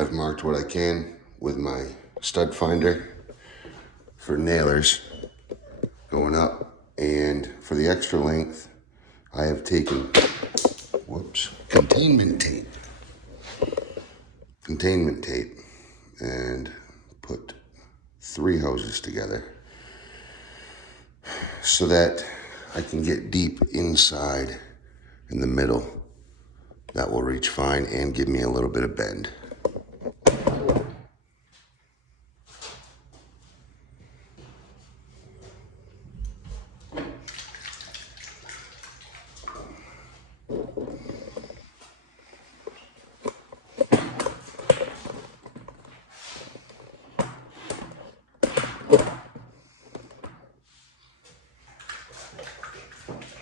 I've marked what I can with my stud finder for nailers going up, and for the extra length, I have taken, containment tape, and put 3 hoses together so that I can get deep inside in the middle. That will reach fine and give me a little bit of bend.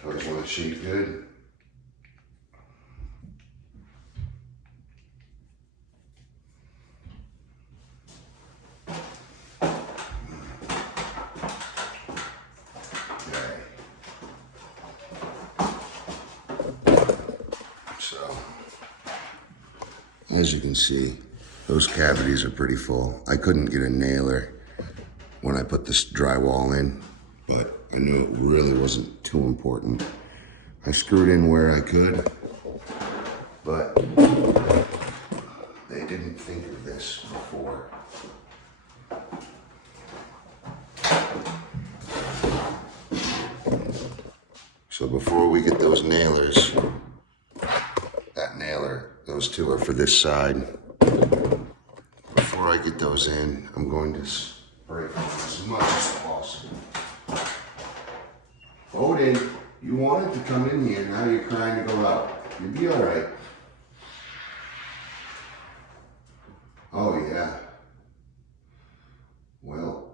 Always want to shape good. So, as you can see, those cavities are pretty full. I couldn't get a nailer when I put this drywall in, but I knew it really wasn't too important. I screwed in where I could, but they didn't think of this before. So before we get those nailers, that nailer, those 2 are for this side. Before I get those in, I'm going to spray them as much as possible. Odin, you wanted to come in here, now you're crying to go out. You'll be all right. Oh yeah. Well,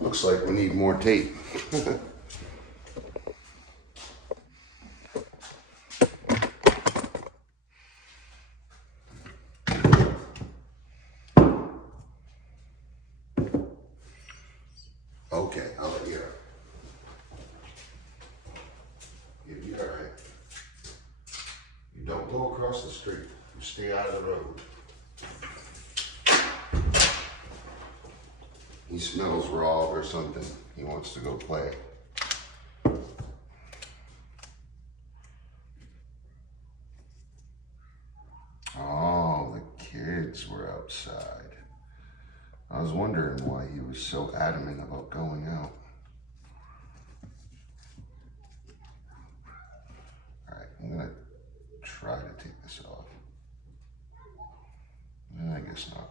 looks like we need more tape. Okay, I'll let you out. You'll be all right. You don't go across the street. You stay out of the road. He smells raw or something. He wants to go play. Oh, the kids were outside. I was wondering why he was so adamant about going out. All right, I'm gonna try to take this off. I guess not.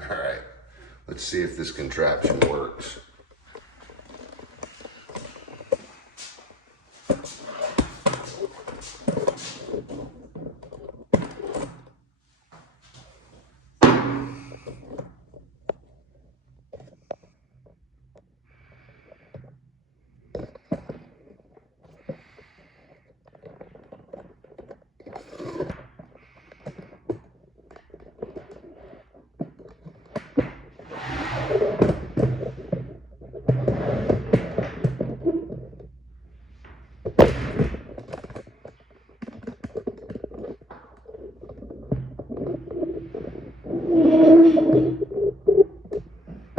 All right, let's see if this contraption works.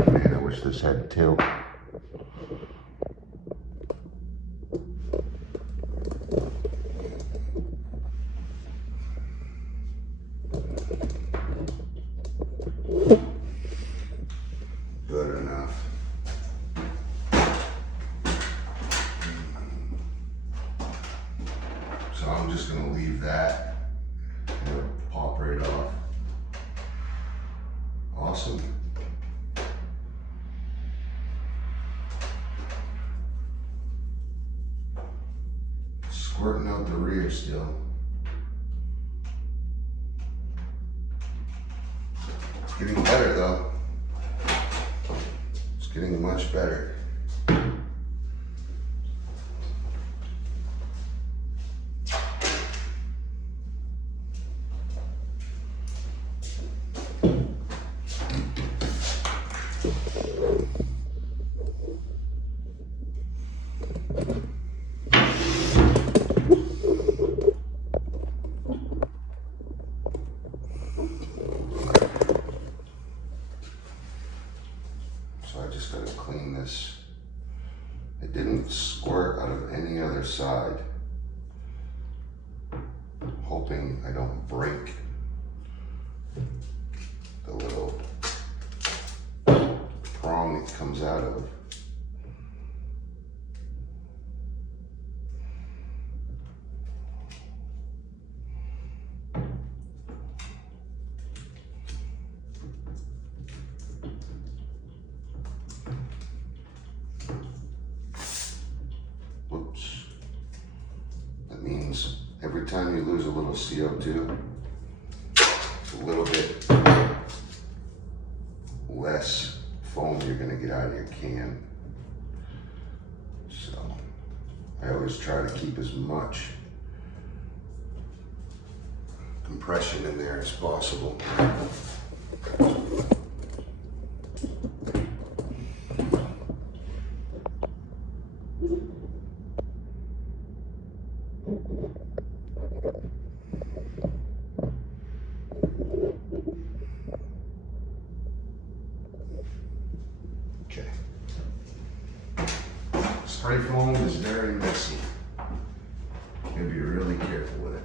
Man, I wish this had tilt. good enough. So I'm just gonna leave that. It'll pop right off. Awesome. Squirting out the rear still. It's getting better though. It's getting much better. So I just gotta clean this. It didn't squirt out of any other side. I'm hoping I don't break the little prong it comes out of. Whoops. That means every time you lose a little CO2, it's a little bit less foam you're gonna get out of your can. So I always try to keep as much compression in there as possible. Okay. Spray foam is very messy. You gotta be really careful with it.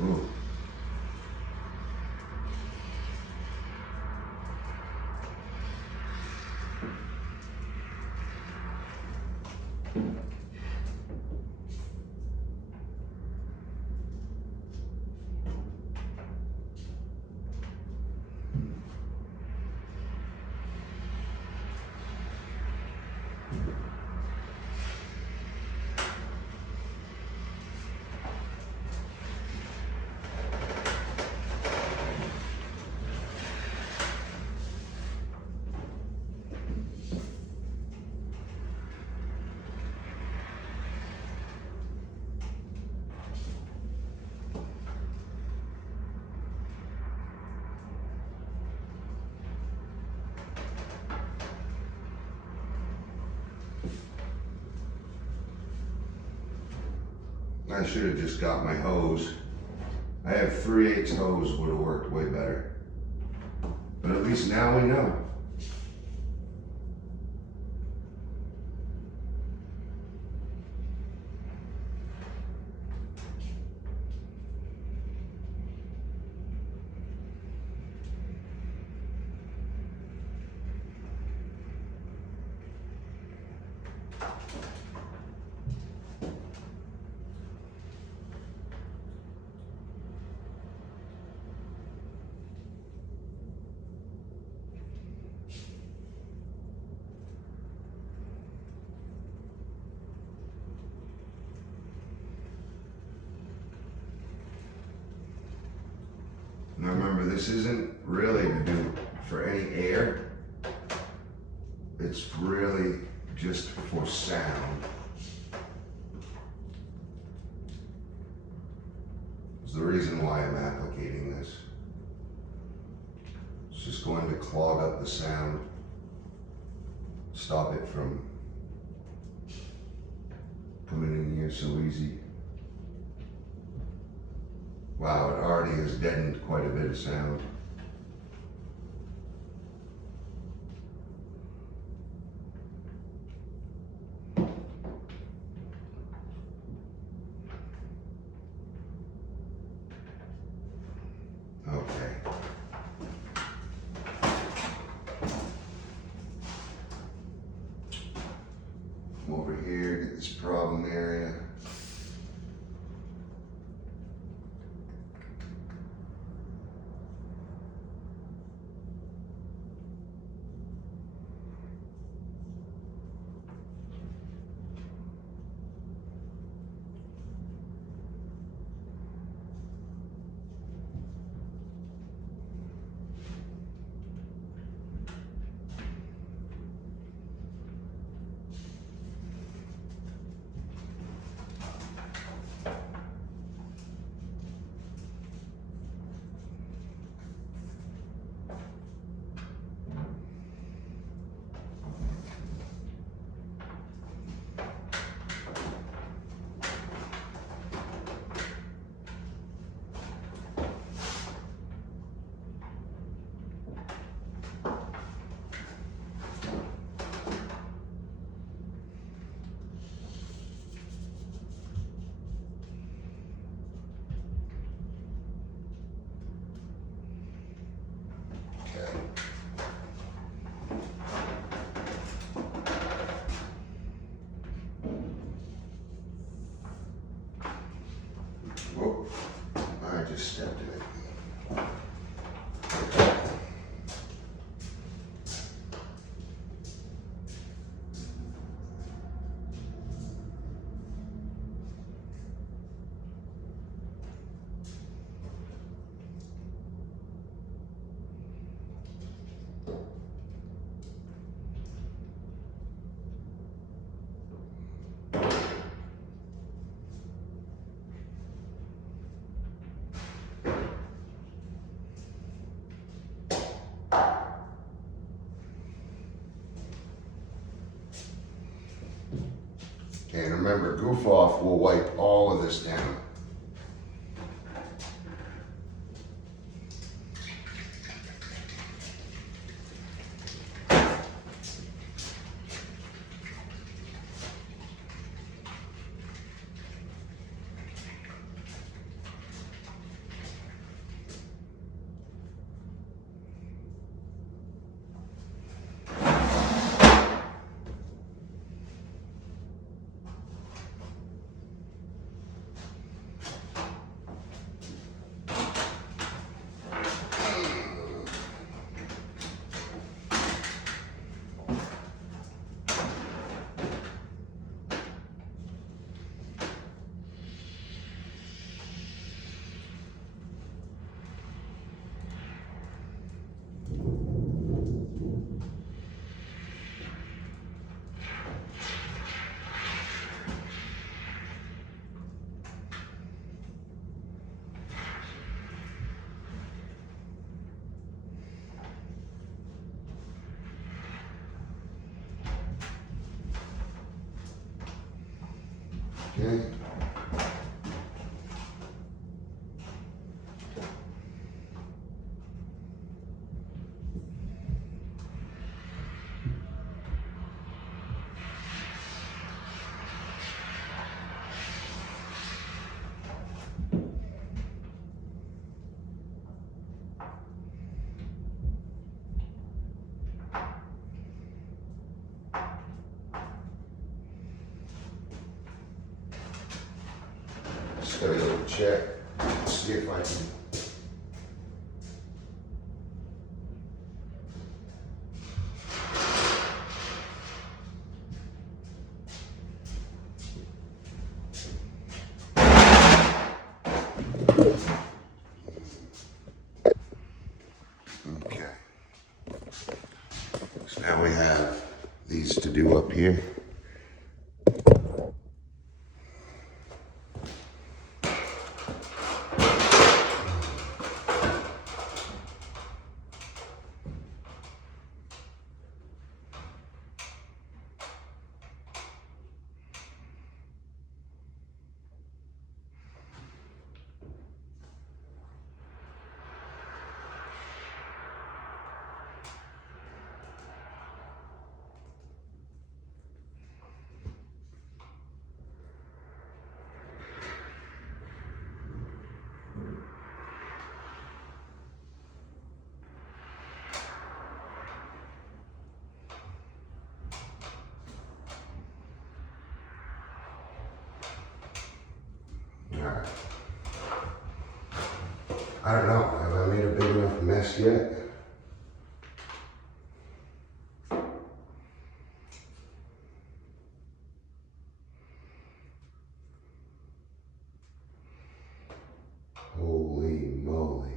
Ooh. I should have just got my hose. I have 3/8 hose, would have worked way better. But at least now we know. Now remember, this isn't really to do for any air. It's really just for sound. Is the reason why I'm applicating this. It's just going to clog up the sound, stop it from coming in here so easy. Wow, it already has deadened quite a bit of sound. Okay. Come over here, get this problem area. Whoa, I just stepped in it. And remember, GoofOff will wipe all of this down. Okay. Just got a little check, see if I can. Okay. So now we have these to do. do up here. Alright. I don't know, have I made a big enough mess yet? Holy moly.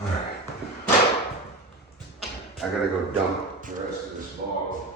Alright. I gotta go dump the rest of this bottle.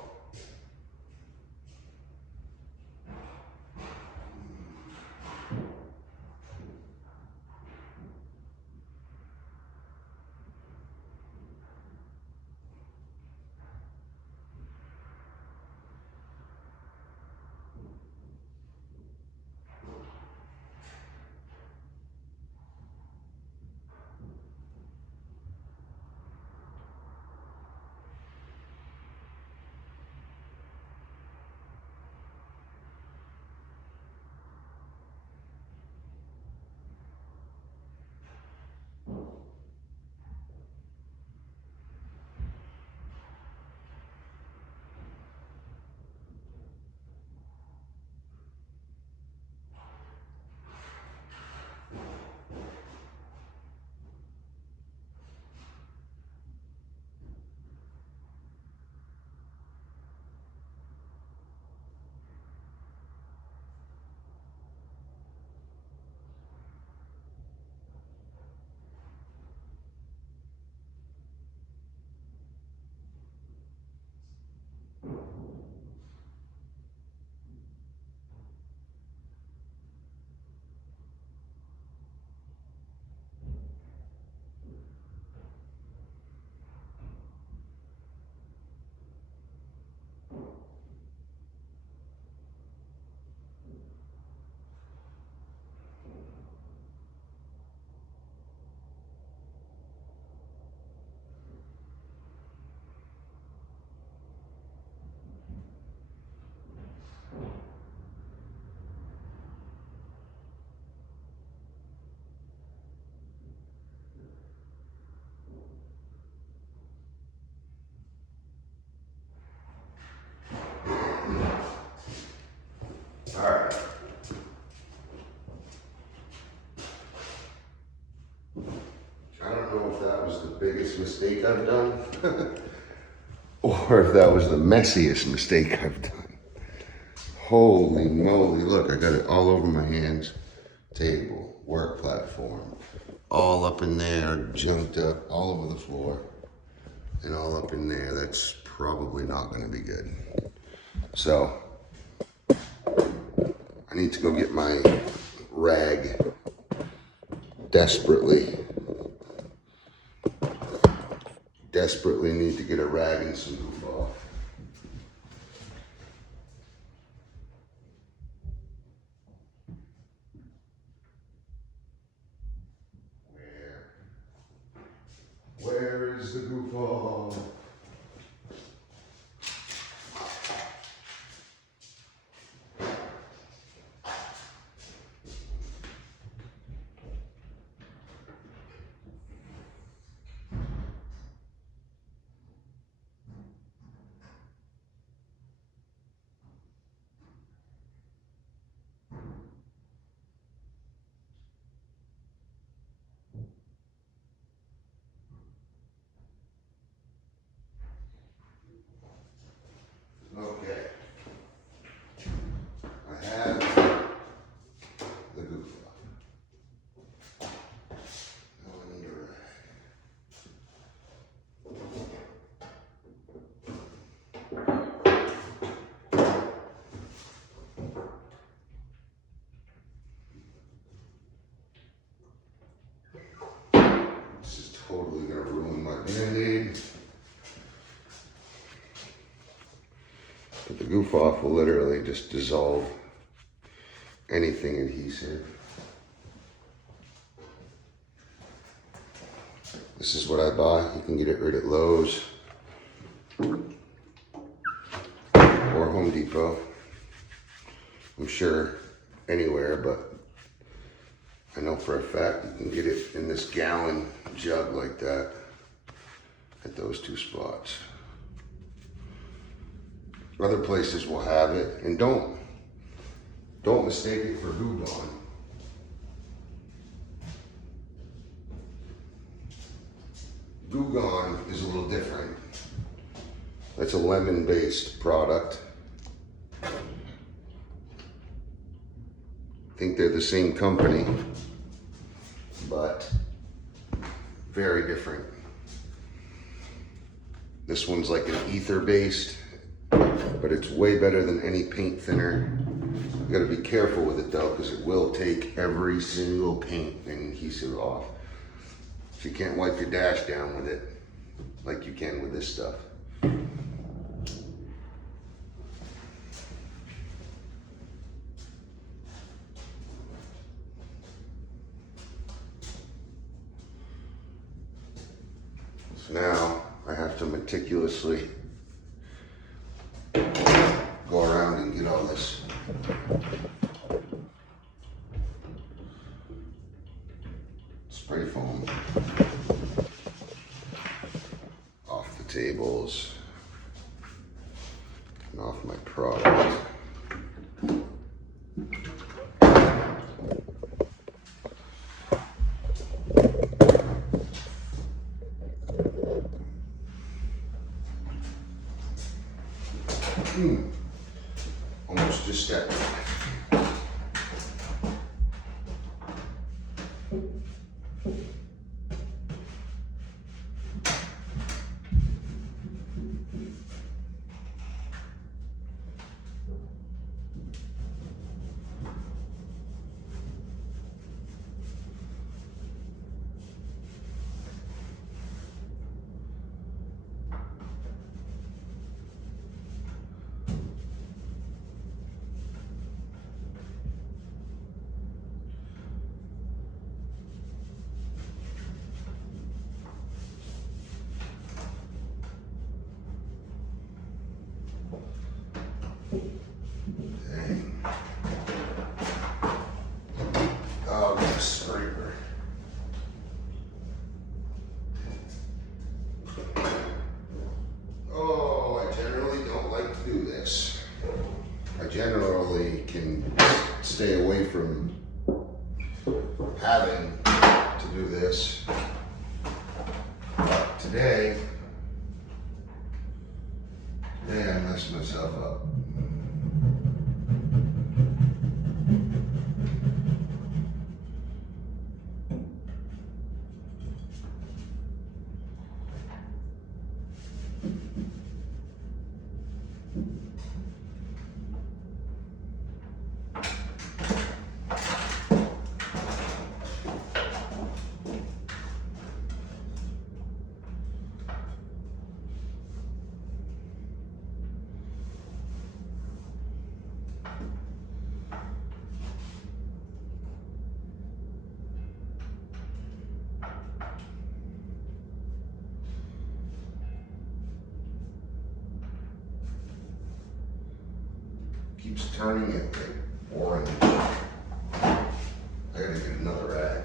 Alright. I don't know if that was the biggest mistake I've done or if that was the messiest mistake I've done. Holy moly, look, I got it all over my hands. Table, work platform, all up in there, junked up, all over the floor, and all up in there. That's probably not gonna be good. So, I need to go get my rag desperately need to get a rag and some GoofOff. Where is the GoofOff? Band-Aid. But the GoofOff will literally just dissolve anything adhesive. This is what I buy. You can get it right at Lowe's or Home Depot. I'm sure anywhere, but I know for a fact you can get it in this gallon jug like that at those two spots. Other places will have it, and don't mistake it for Goo Gone. Goo Gone is a little different. That's a lemon-based product. I think they're the same company, but very different. This one's like an ether-based, but it's way better than any paint thinner. You gotta be careful with it though, because it will take every single paint and adhesive off. So you can't wipe your dash down with it like you can with this stuff. So now I have to meticulously go around and get all this spray foam off the tables and off my product. Almost just stepped. Dang. Oh, I got a scraper. Oh, I generally don't like to do this. I generally can stay away from having to do this. But today I messed myself up. Keeps turning it like orange. I gotta get another rag.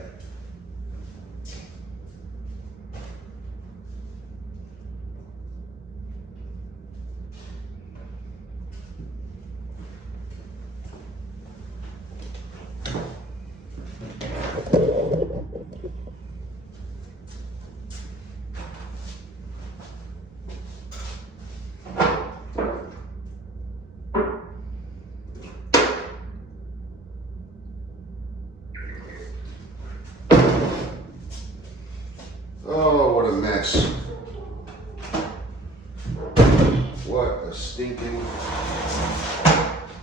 Oh, what a mess. What a stinking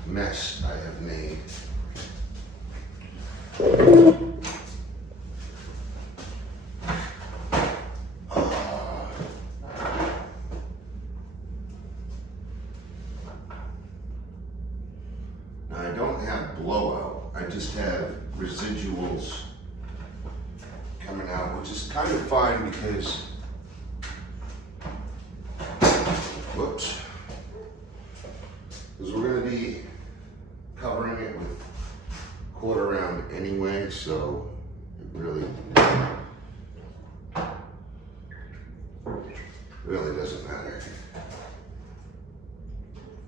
mess I have made. just have residuals coming out, which is kind of fine because, whoops, because we're gonna be covering it with quarter round anyway, so it really doesn't matter.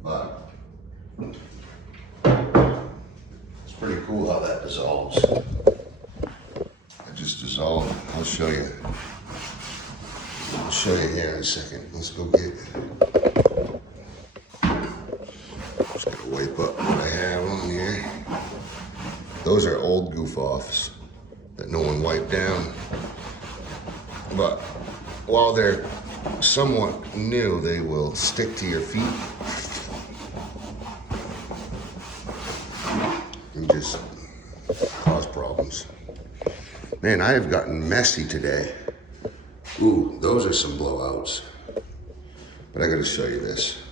But it's pretty cool how that dissolves. I just dissolved. I'll show you. I'll show you here in a second. Let's go get. Just gotta wipe up what I have on here. Those are old GoofOffs that no one wiped down. But while they're somewhat new, they will stick to your feet and just cause problems. Man, I have gotten messy today. Ooh, those are some blowouts. But I gotta show you this.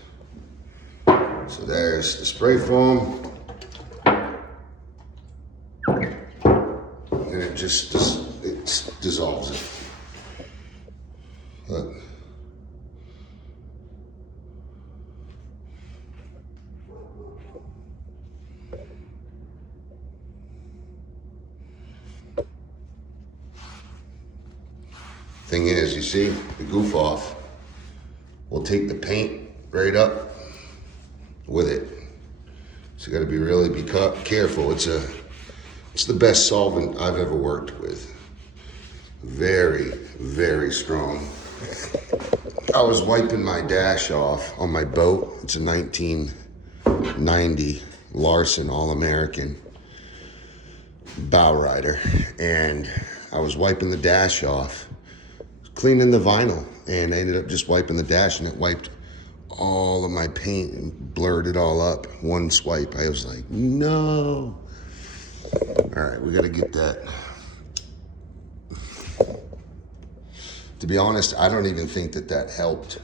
So there's the spray foam. And it just dissolves it. Look. Thing is, you see, the GoofOff will take the paint right up with it. So you got to be really careful. It's the best solvent I've ever worked with. Very, very strong. I was wiping my dash off on my boat. It's a 1990 Larson All-American bow rider, and I was wiping the dash off, cleaning the vinyl, and I ended up just wiping the dash, and it wiped all of my paint and blurred it all up. One swipe. I was like, no. All right, we got to get that. To be honest, I don't even think that helped.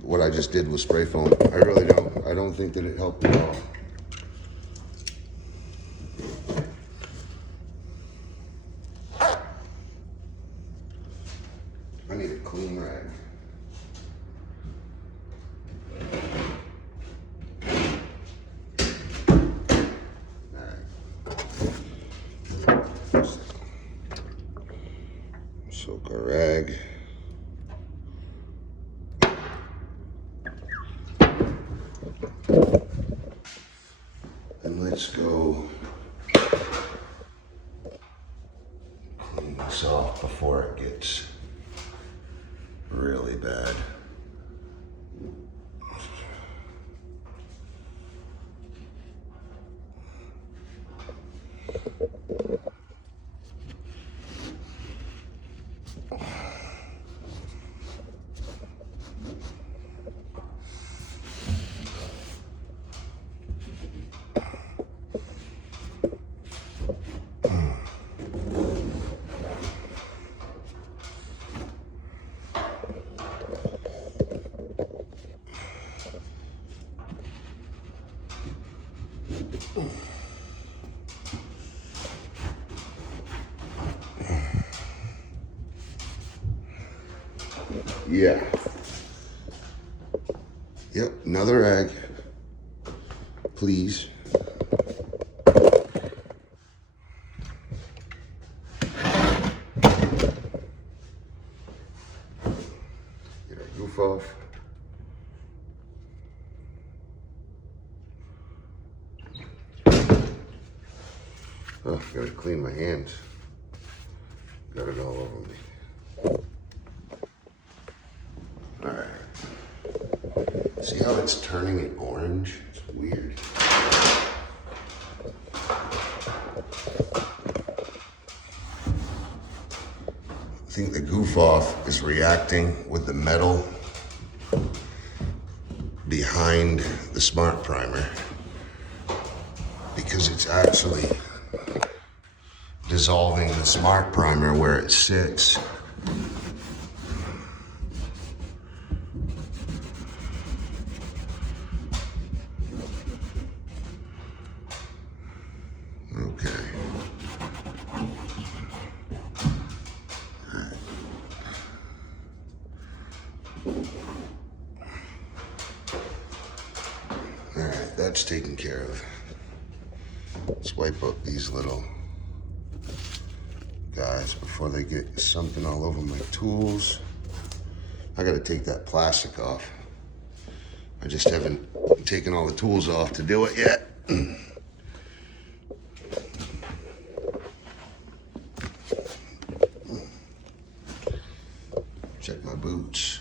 What I just did was spray foam. I really don't. I don't think that it helped at all. I need a clean rag. Soak a rag. And let's go clean this off before it gets really bad. Yeah. Yep, another rag, please. Get our GoofOff. Oh, gotta clean my hands. Got it all over me. All right. See how it's turning it orange? It's weird. I think the GoofOff is reacting with the metal behind the Smart Primer because it's actually dissolving the Smart Primer where it sits. Alright, that's taken care of. Let's wipe up these little guys before they get something all over my tools. I gotta take that plastic off. I just haven't taken all the tools off to do it yet. Check my boots.